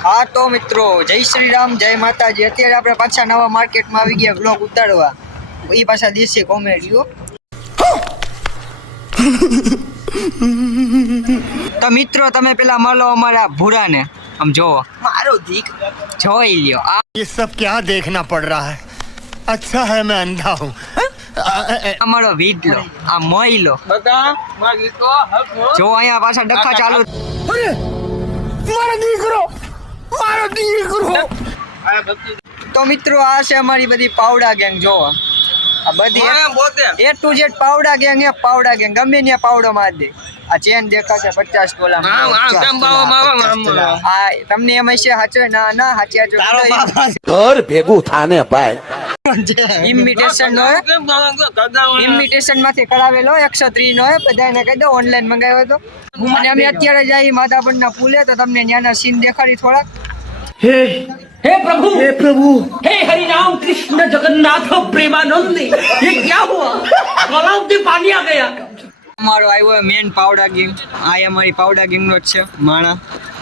હા તો મિત્રો જય શ્રી રામ જય માતાજી અત્યારે આપણે પાછા નવા માર્કેટમાં આવી ગયા બ્લોગ ઉતારવા એ પાછા દેશી કોમેડીઓ તો મિત્રો તમે પેલા મળો અમારા ભૂરાને આમ જોવો મારો દીક જોઈ લ્યો આ ये सब क्या देखना पड़ रहा है अच्छा है मैं अंधा हूँ અમારો વીડલો આ મોઈલો જો અહીંયા પાછા ડખા ચાલુ मारो दीकरो मारो दीकरो તો મિત્રો આ છે અમારી બધી પાવડા ગેંગ જોવો આ બધી એ ટુ જેડ પાવડા ગેંગ એ પાવડા ગેંગ ગમે ત્યાં પાવડો માર દે. આ ચેન દેખાશે પચાસ તોલા હા તમને એમ હશે હાચો ના ના હાચી હાચો. ઘર ભેગું થાને ભાઈ. ઇન્વિટેશન નો ઇન્વિટેશનમાંથી કરાવેલો એકસો ત્રીસ નો બધાને કહી દો ઓનલાઈન મંગાવ્યો હતો. અને અમે અત્યારે જઈ માધાપર ના પુલે તો તમને ત્યાંના સીન દેખાડી થોડાક. हे प्रभु हे प्रभु हे हरि राम कृष्ण जगन्नाथ प्रेमानंद ये क्या हुआ गलाव में पानी आ गया અમારો આવ્યો મેન પાવડા ગેંગ આ અમારી પાવડા ગેંગ નો જ છે માણા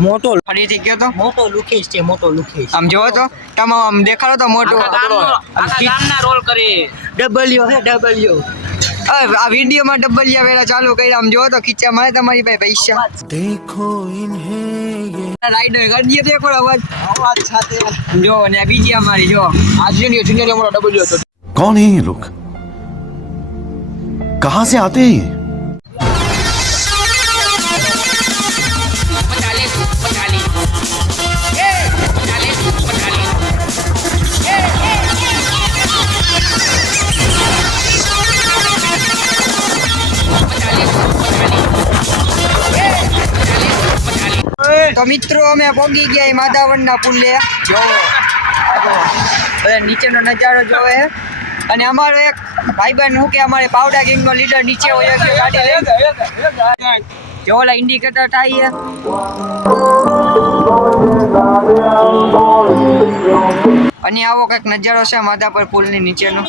મોટો ફરીથી કયો તો મોટો લુખેશ છે મોટો લુખેશ આમ જોવો તો તમામ આમ દેખાડો તો મોટું रोल करे ડબલ્યુ હે ડબલ્યુ હવે આ વિડીયોમાં ડબલિયા વેરા ચાલુ કર્યા આમ જોવો તો ખીચા મારે તમારી પાસે પૈસા देखो इन्हें રાઈડર કરી દઈએ તો એકવાર અવાજ અવાજ સાથે જો ને આ બીજી અમારી જો आज जूनियर जूनियर हमारा डबल होता कौन है ये लोग कहाँ से आते हैं તો મિત્રો, અમે પોગી ગયા માધાવનના પુલે. જોવો બધા નીચેનો નજારો જોવે. અને અમારો એક ભાઈબંધ હું કે, અમારે પાવડા ગેંગનો લીડર નીચે હોય જો, ઓલા ઇન્ડિકેટર થાય અને આવો કંઈક નજારો છે માધાપર પુલની નીચેનો.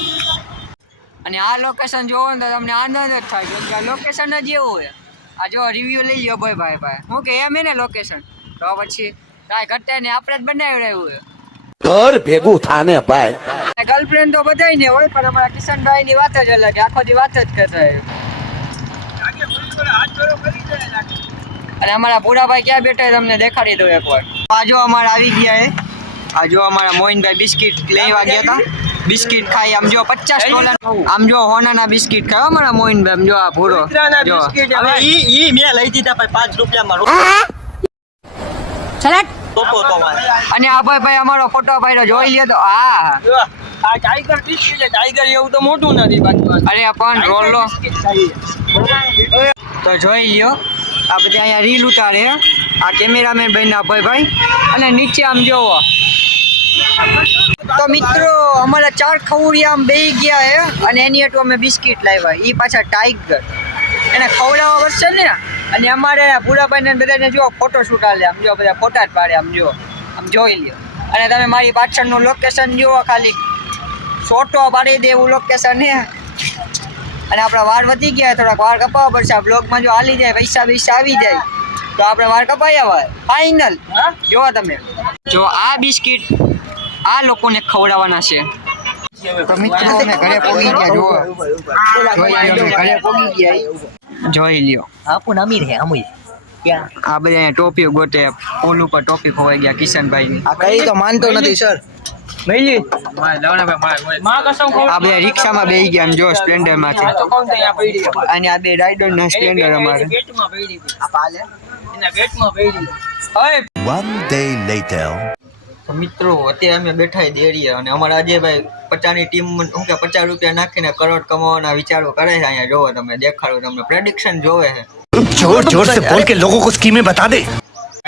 અને આ લોકેશન જોવો ને તો તમને આનંદ જ થાય લોકેશન જ એવું હોય આ જો રિવ્યુ લઈ લો ભાઈ ભાઈ ભાઈ. હું કે, એમ હે ને લોકેશન તો પછી કાંઈ ઘટે ને આપણે જ બનાવી રહ્યું ઘર ભેગું થાને ભાઈ. ગર્લફ્રેન્ડ તો બધાય ને હોય પણ અમારા કિશનભાઈ ની વાત જ અલગ આખો દી વાત જ કરતા હોય. અને અમારા ભૂરાભાઈ ક્યાં બેઠા તમને દેખાડી દઉં એકવાર. આ જો અમારા આવી ગયા હે આ જો અમારા મોહિનભાઈ બિસ્કિટ લેવા ગયા હતા. બિસ્કિટ ખાઈ આમ જો પચાસ ડોલર આમ જો હોનાના બિસ્કિટ ખાય અમારા મોહિનભાઈ આમ જો આ ભૂરો. જો. હવે ઈ ઈ મેં લઈ દીધા ભાઈ પાંચ રૂપિયામાં તો અને આ ભાઈ ભાઈ અમારો ફોટો ભાઈ જોઈ લ્યો તો. હા. આ ટાઈગર છે ટાઈગર એવું તો મોટું નથી અરે પણ રોલો તો જોઈ લ્યો. આ બધા અહીંયા રીલ ઉતારે. આ કેમેરામેન ભાઈના ભાઈ ભાઈ. અને નીચે આમ જોવો. તો મિત્રો અમારા ચાર ખવડિયા આમ બેહી ગયા હે. અને એની હાટુ અમે બિસ્કિટ લાવ્યા. એ પાછા ટાઈગર એને ખવડાવવા વર્ષે ને અને અમારે પૂરાભાઈ ને બધાને જો ફોટો શૂટ આલે આમ જો બધા ફોટા જ પાડે આમ જો આમ જોઈ લ્યો. અને તમે મારી પાછળનું લોકેશન જુઓ ખાલી ફોટો પાડી દે એવું લોકેશન હે. અને આપણા વાર વધી ગયા થોડાક વાર કપાવવા પડશે. આ બ્લોગમાં જો હાલી જાય પૈસા પૈસા આવી જાય તો આપણે વાર કપાઈ આવે ફાઇનલ જોવા તમે. જો આ બિસ્કિટ આ લોકોને ખવડાવવાના છે. તો મિત્રો ઘરે પોગી ગયા જો જોઈ લ્યો અમે ઘરે પોગી ગયા. જોઈ લ્યો. આપું અમીર હે અમીર. ક્યાં? આ બધા ટોપીઓ ગોતે પુલ ઉપર ટોપી ખોવાઈ ગયા કિશનભાઈ આ કઈ તો માનતો નથી સર. આ બધા રિક્ષામાં બેસી ગયા જો સ્પ્લેન્ડરમાંથી અને આ બે રાઇડર ના સ્પ્લેન્ડર અમારે. later. તો મિત્રો અત્યારે અમે બેઠા દેરીએ અને અમારા અજયભાઈ પચાસની ટીમ શું કે પચાસ રૂપિયા નાખીને કરોડ કમાવાના વિચારો કરે છે અહીંયા જોવો તમે દેખાડો તમને. પ્રેડિક્શન જોવે છે. જોર જોર સે બોલ કે લોકો કો સ્કીમે બતા દે.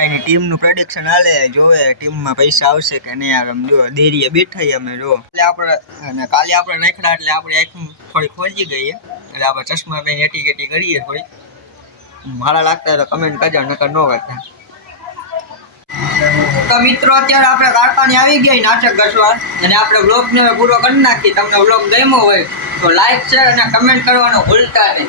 એની ટીમનું પ્રેડિક્શન હાલે જોવે ટીમમાં પૈસા આવશે કે નહીં આવે જો દેરીએ બેઠાઈ અમે જો એટલે આપણે કાલે આપણે નાખડા એટલે આપણે આંખ થોડી ખોલી ગઈ એટલે આપણે ચશ્મા કઈ એટી કેટી કરીએ થોડી. મારા લાગતા તો કમેન્ટ કરજો નકર ન કરતા તો મિત્રો, અત્યારે આપણે કારખાને આવી ગયા નાટક ઘસવા અને આપણે બ્લોગને પૂરો કરી નાખીએ. તમને બ્લોગ ગમ્યો હોય તો લાઈક શેર અને કમેન્ટ કરવાનું ભૂલતા નહીં.